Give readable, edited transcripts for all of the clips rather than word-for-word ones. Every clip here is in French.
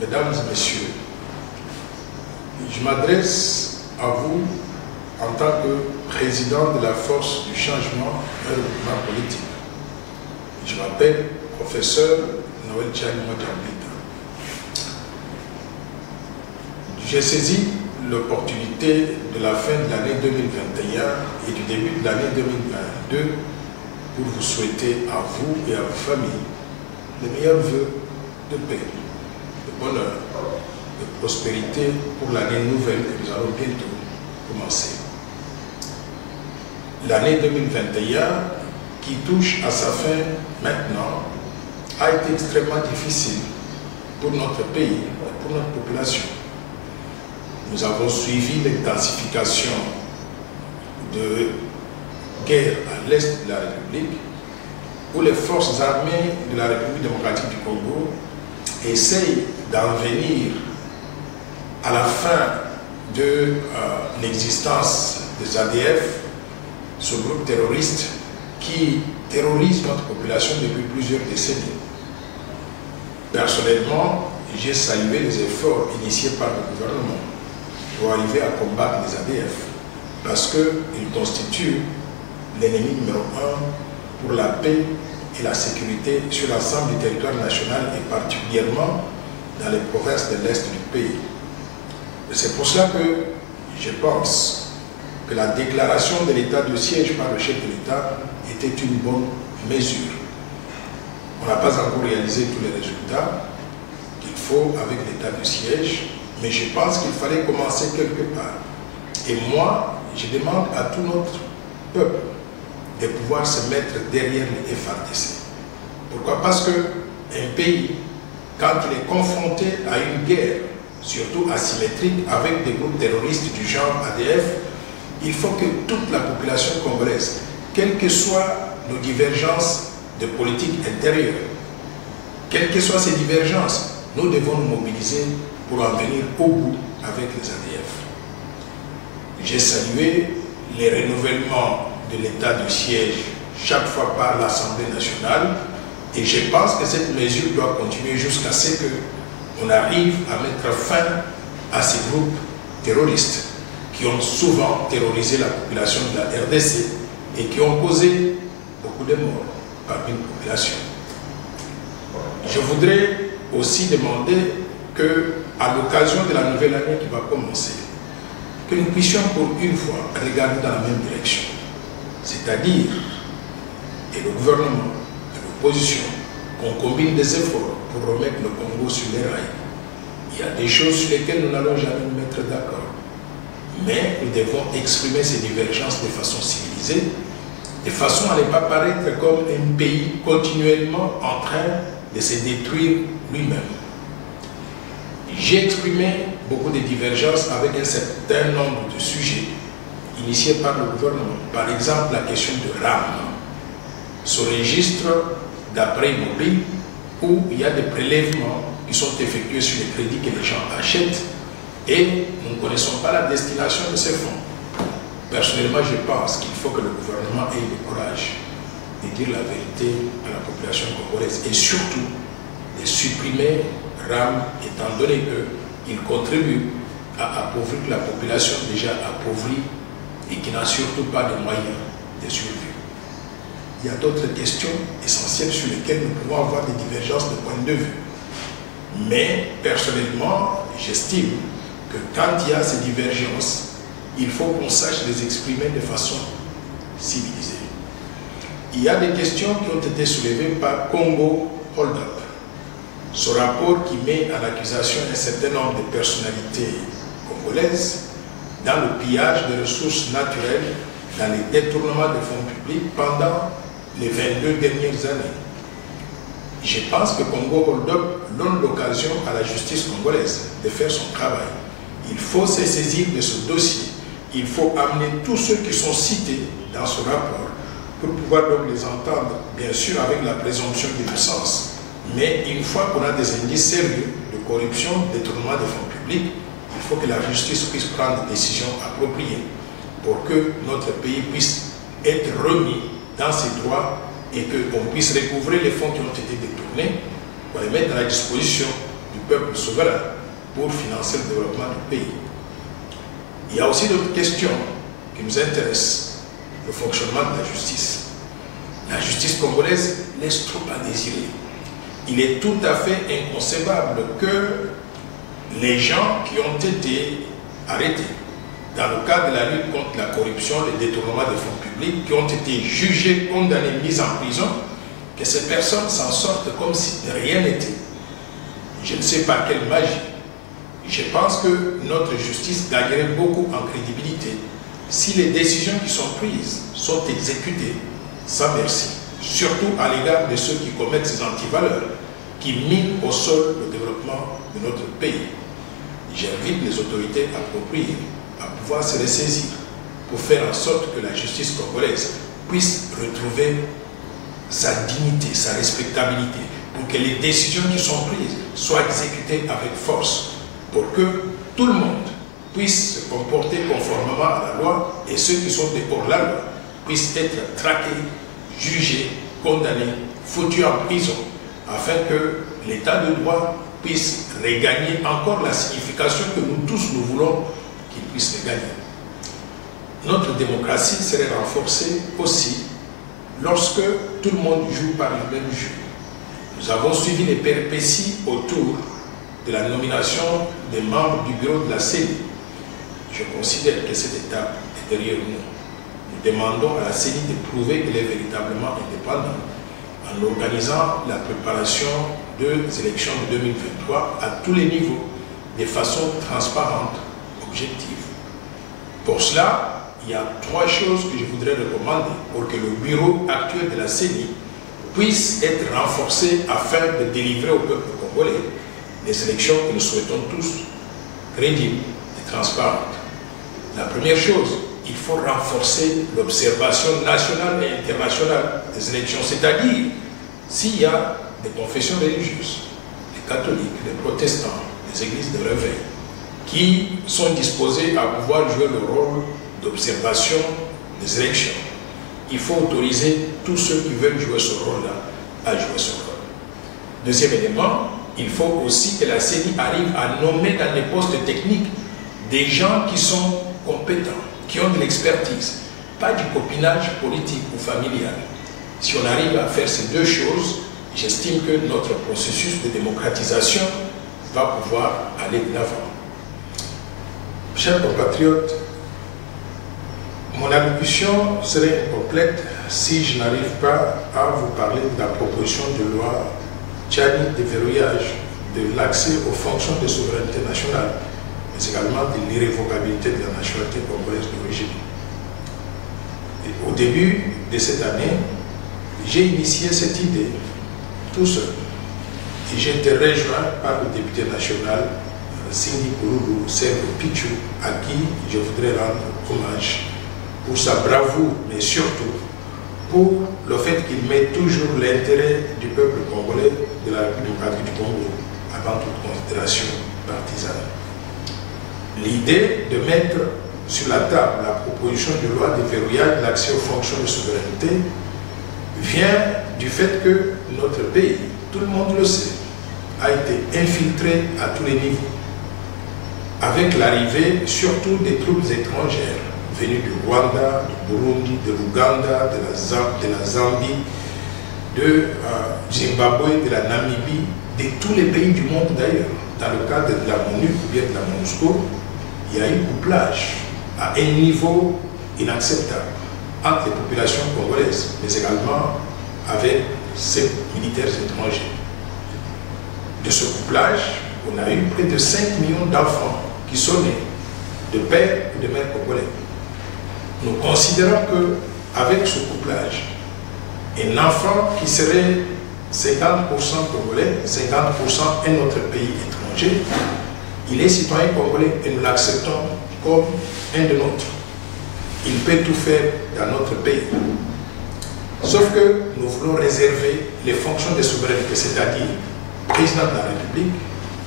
Mesdames et Messieurs, je m'adresse à vous en tant que président de la force du changement et du mouvement politique. Je m'appelle professeur Noël Tchani Motambita. J'ai saisi l'opportunité de la fin de l'année 2021 et du début de l'année 2022 pour vous souhaiter à vous et à vos familles les meilleurs vœux de paix, de bonheur, de prospérité pour l'année nouvelle que nous allons bientôt commencer. L'année 2021, qui touche à sa fin maintenant, a été extrêmement difficile pour notre pays et pour notre population. Nous avons suivi l'intensification de guerre à l'est de la République, où les forces armées de la République démocratique du Congo essayent d'en venir à la fin de l'existence des ADF, ce groupe terroriste qui terrorise notre population depuis plusieurs décennies. Personnellement, j'ai salué les efforts initiés par le gouvernement pour arriver à combattre les ADF, parce qu'ils constituent l'ennemi numéro 1 pour la paix et la sécurité sur l'ensemble du territoire national et particulièrement dans les provinces de l'Est du pays. C'est pour cela que je pense que la déclaration de l'état de siège par le chef de l'État était une bonne mesure. On n'a pas encore réalisé tous les résultats qu'il faut avec l'état de siège, mais je pense qu'il fallait commencer quelque part. Et moi, je demande à tout notre peuple de pouvoir se mettre derrière les FARDC. Pourquoi? Parce qu'un pays, quand il est confronté à une guerre, surtout asymétrique, avec des groupes terroristes du genre ADF, il faut que toute la population congolaise, quelles que soient nos divergences de politique intérieure, quelles que soient ces divergences, nous devons nous mobiliser pour en venir au bout avec les ADF. J'ai salué les renouvellements de l'état de siège chaque fois par l'Assemblée nationale et je pense que cette mesure doit continuer jusqu'à ce qu'on arrive à mettre fin à ces groupes terroristes qui ont souvent terrorisé la population de la RDC et qui ont causé beaucoup de morts parmi la population. Je voudrais aussi demander que, à l'occasion de la nouvelle année qui va commencer, que nous puissions pour une fois regarder dans la même direction. C'est-à-dire, et le gouvernement, et l'opposition, qu'on combine des efforts pour remettre le Congo sur les rails. Il y a des choses sur lesquelles nous n'allons jamais nous mettre d'accord. Mais nous devons exprimer ces divergences de façon civilisée, de façon à ne pas paraître comme un pays continuellement en train de se détruire lui-même. J'ai exprimé beaucoup de divergences avec un certain nombre de sujets initiés par le gouvernement. Par exemple, la question de RAM, ce registre d'après mobile où il y a des prélèvements qui sont effectués sur les crédits que les gens achètent et nous ne connaissons pas la destination de ces fonds. Personnellement, je pense qu'il faut que le gouvernement ait le courage de dire la vérité à la population congolaise et surtout de supprimer RAM étant donné qu'il contribue à appauvrir la population déjà appauvrie et qui n'a surtout pas de moyens de survie. Il y a d'autres questions essentielles sur lesquelles nous pouvons avoir des divergences de point de vue. Mais personnellement, j'estime que quand il y a ces divergences, il faut qu'on sache les exprimer de façon civilisée. Il y a des questions qui ont été soulevées par Congo Hold Up. Ce rapport qui met à l'accusation un certain nombre de personnalités congolaises dans le pillage des ressources naturelles, dans les détournements de fonds publics pendant les 22 dernières années. Je pense que Congo Hold Up donne l'occasion à la justice congolaise de faire son travail. Il faut se saisir de ce dossier. Il faut amener tous ceux qui sont cités dans ce rapport pour pouvoir donc les entendre, bien sûr avec la présomption d'innocence. Mais une fois qu'on a des indices sérieux de corruption, de détournement de fonds publics, il faut que la justice puisse prendre des décisions appropriées pour que notre pays puisse être remis dans ses droits et qu'on puisse recouvrer les fonds qui ont été détournés pour les mettre à la disposition du peuple souverain pour financer le développement du pays. Il y a aussi d'autres questions qui nous intéressent. Le fonctionnement de la justice. La justice congolaise laisse trop à désirer. Il est tout à fait inconcevable que les gens qui ont été arrêtés dans le cadre de la lutte contre la corruption, le détournement des fonds publics, qui ont été jugés, condamnés, mis en prison, que ces personnes s'en sortent comme si de rien n'était. Je ne sais pas quelle magie. Je pense que notre justice gagnerait beaucoup en crédibilité si les décisions qui sont prises sont exécutées sans merci, surtout à l'égard de ceux qui commettent ces antivaleurs, qui minent au sol le développement de notre pays. J'invite les autorités appropriées à pouvoir se ressaisir pour faire en sorte que la justice congolaise puisse retrouver sa dignité, sa respectabilité, pour que les décisions qui sont prises soient exécutées avec force, pour que tout le monde puisse se comporter conformément à la loi et ceux qui sont hors la loi puissent être traqués, jugés, condamnés, foutus en prison, afin que l'état de droit puisse regagner encore la signification que nous tous nous voulons qu'il puisse regagner. Notre démocratie serait renforcée aussi lorsque tout le monde joue par le même jeu. Nous avons suivi les péripéties autour de la nomination des membres du bureau de la CENI. Je considère que cette étape est derrière nous. Nous demandons à la CENI de prouver qu'elle est véritablement indépendante en organisant la préparation des élections de 2023 à tous les niveaux, de façon transparente, objective. Pour cela, il y a trois choses que je voudrais recommander pour que le bureau actuel de la CENI puisse être renforcé afin de délivrer au peuple congolais les élections que nous souhaitons tous crédibles et transparentes. La première chose, il faut renforcer l'observation nationale et internationale des élections, c'est-à-dire s'il y a des confessions religieuses, les catholiques, les protestants, les églises de réveil, qui sont disposés à pouvoir jouer le rôle d'observation des élections. Il faut autoriser tous ceux qui veulent jouer ce rôle-là à jouer ce rôle. Deuxième élément, il faut aussi que la CENI arrive à nommer dans les postes techniques des gens qui sont compétents, qui ont de l'expertise, pas du copinage politique ou familial. Si on arrive à faire ces deux choses, j'estime que notre processus de démocratisation va pouvoir aller de l'avant. Chers compatriotes, mon allocution serait incomplète si je n'arrive pas à vous parler de la proposition de loi Tchani de verrouillage de l'accès aux fonctions de souveraineté nationale, mais également de l'irrévocabilité de la nationalité congolaise d'origine. Au début de cette année, j'ai initié cette idée tout seul. Et j'ai été rejoint par le député national Sindi Kouroulou Serge Pichou, à qui je voudrais rendre hommage pour sa bravoure, mais surtout pour le fait qu'il met toujours l'intérêt du peuple congolais de la République démocratique du Congo avant toute considération partisane. L'idée de mettre sur la table la proposition de loi de verrouillage de l'accès aux fonctions de souveraineté vient du fait que notre pays, tout le monde le sait, a été infiltré à tous les niveaux, avec l'arrivée surtout des troupes étrangères venues du Rwanda, du Burundi, de l'Ouganda, de la Zambie, de Zimbabwe, de la Namibie, de tous les pays du monde d'ailleurs. Dans le cadre de la MONUC ou bien de la MONUSCO, il y a eu couplage à un niveau inacceptable entre les populations congolaises, mais également avec ces militaires étrangers. De ce couplage, on a eu près de 5 millions d'enfants qui sont nés de pères et de mères congolais. Nous considérons qu'avec ce couplage, un enfant qui serait 50% congolais, 50% un autre pays étranger, il est citoyen congolais et nous l'acceptons comme un de nôtres. Il peut tout faire dans notre pays. Sauf que nous voulons réserver les fonctions de souveraineté, c'est-à-dire président de la République,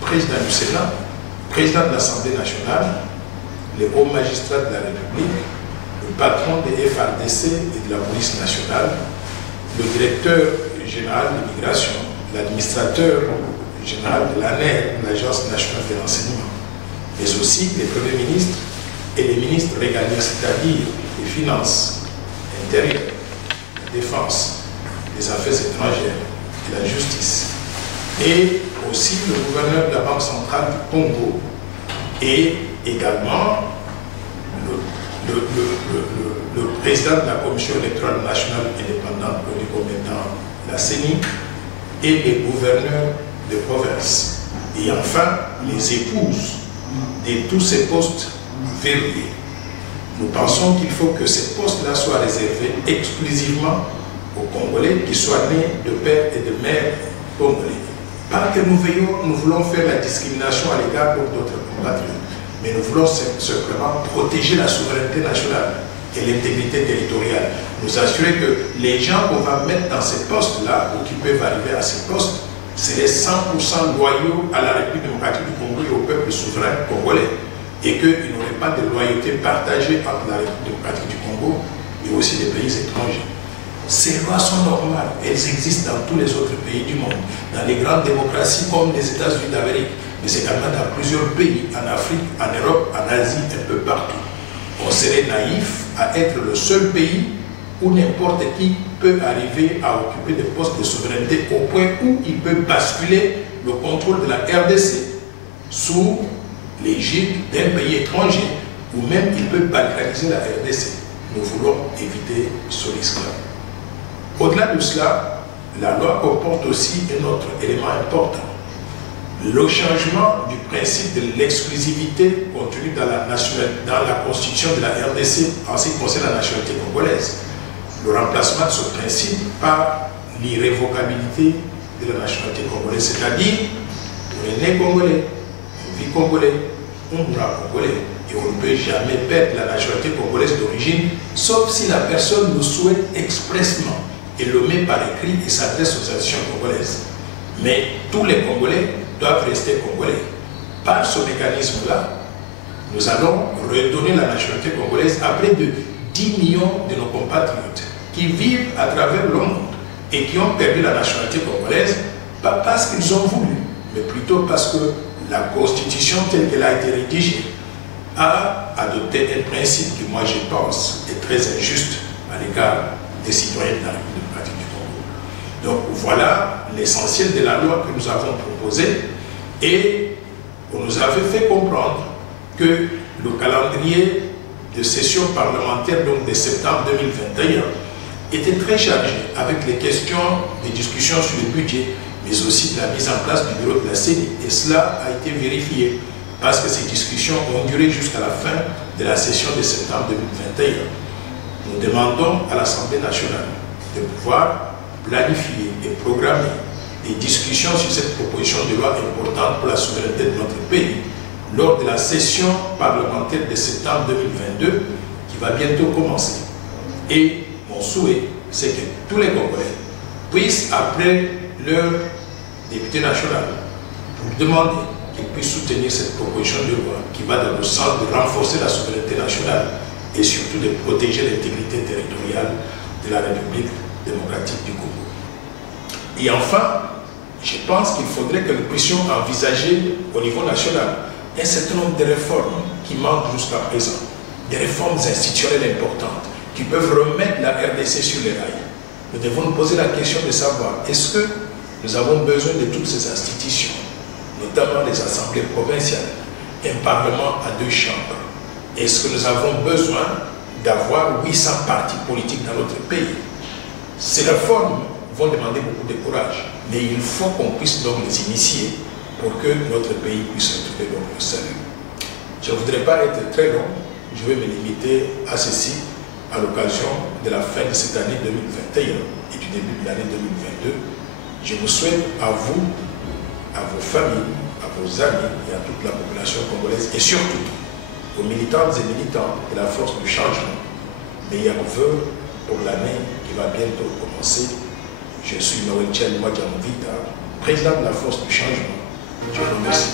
président du Sénat, président de l'Assemblée nationale, les hauts magistrats de la République, le patron des FARDC et de la police nationale, le directeur général de l'immigration, l'administrateur général de l'ANER, l'Agence nationale de l'enseignement, mais aussi les premiers ministres et les ministres régaliens, c'est-à-dire les finances, l'intérieur, la défense, les affaires étrangères et la justice, et aussi le gouverneur de la Banque centrale du Congo et également le président de la Commission électorale nationale indépendante au niveau maintenant, la CENI, et les gouverneurs de province. Et enfin, les épouses de tous ces postes verrouillés. Nous pensons qu'il faut que ces postes-là soient réservés exclusivement aux Congolais qui soient nés de père et de mère congolais. Pas que nous voulons faire la discrimination à l'égard d'autres compatriotes, mais nous voulons simplement protéger la souveraineté nationale et l'intégrité territoriale. Nous assurer que les gens qu'on va mettre dans ces postes-là, ou qui peuvent arriver à ces postes, seraient 100% loyaux à la République démocratique du Congo et au peuple souverain congolais. Et qu'ils n'auraient pas de loyauté partagée entre la République démocratique du Congo et aussi des pays étrangers. Ces lois sont normales, elles existent dans tous les autres pays du monde, dans les grandes démocraties comme les États-Unis d'Amérique, mais également dans plusieurs pays, en Afrique, en Europe, en Asie, un peu partout. On serait naïf à être le seul pays où n'importe qui peut arriver à occuper des postes de souveraineté au point où il peut basculer le contrôle de la RDC sous l'égide d'un pays étranger, ou même il peut balkaniser la RDC. Nous voulons éviter ce risque-là. Au-delà de cela, la loi comporte aussi un autre élément important. Le changement du principe de l'exclusivité contenu dans la constitution de la RDC en ce qui concerne la nationalité congolaise. Le remplacement de ce principe par l'irrévocabilité de la nationalité congolaise, c'est-à-dire on est né congolais, on vit congolais, on mourra congolais, et on ne peut jamais perdre la nationalité congolaise d'origine, sauf si la personne le souhaite expressément et le met par écrit et s'adresse aux institutions congolaises. Mais tous les Congolais doivent rester congolais. Par ce mécanisme-là, nous allons redonner la nationalité congolaise à près de 10 millions de nos compatriotes qui vivent à travers le monde et qui ont perdu la nationalité congolaise, pas parce qu'ils ont voulu, mais plutôt parce que la Constitution telle qu'elle a été rédigée a adopté un principe qui, moi je pense, est très injuste à l'égard des citoyens de la République démocratique du Congo. Donc voilà l'essentiel de la loi que nous avons proposée, et on nous avait fait comprendre que le calendrier de session parlementaire donc de septembre 2021 était très chargé avec les questions, des discussions sur le budget, mais aussi de la mise en place du bureau de la CENI. Et cela a été vérifié parce que ces discussions ont duré jusqu'à la fin de la session de septembre 2021. Nous demandons à l'Assemblée nationale de pouvoir planifier et programmer des discussions sur cette proposition de loi importante pour la souveraineté de notre pays lors de la session parlementaire de septembre 2022 qui va bientôt commencer. Et mon souhait, c'est que tous les Congolais puissent appeler leur député national pour demander qu'il puisse soutenir cette proposition de loi qui va dans le sens de renforcer la souveraineté nationale et surtout de protéger l'intégrité territoriale de la République démocratique du Congo. Et enfin, je pense qu'il faudrait que nous puissions envisager au niveau national un certain nombre de réformes qui manquent jusqu'à présent, des réformes institutionnelles importantes qui peuvent remettre la RDC sur les rails. Nous devons nous poser la question de savoir, est-ce que nous avons besoin de toutes ces institutions, notamment les assemblées provinciales, un parlement à 2 chambres? Est-ce que nous avons besoin d'avoir 800 partis politiques dans notre pays? Ces réformes vont demander beaucoup de courage, mais il faut qu'on puisse donc les initier pour que notre pays puisse retrouver donc le salut. Je ne voudrais pas être très long, je vais me limiter à ceci à l'occasion de la fin de cette année 2021 et du début de l'année 2022. Je vous souhaite à vous, à vos familles, à vos amis et à toute la population congolaise et surtout aux militantes et militants de la force du changement, meilleurs vœux pour l'année qui va bientôt commencer. Je suis Noël Tchel Mwadjamovita, président de la force du changement. Je vous remercie.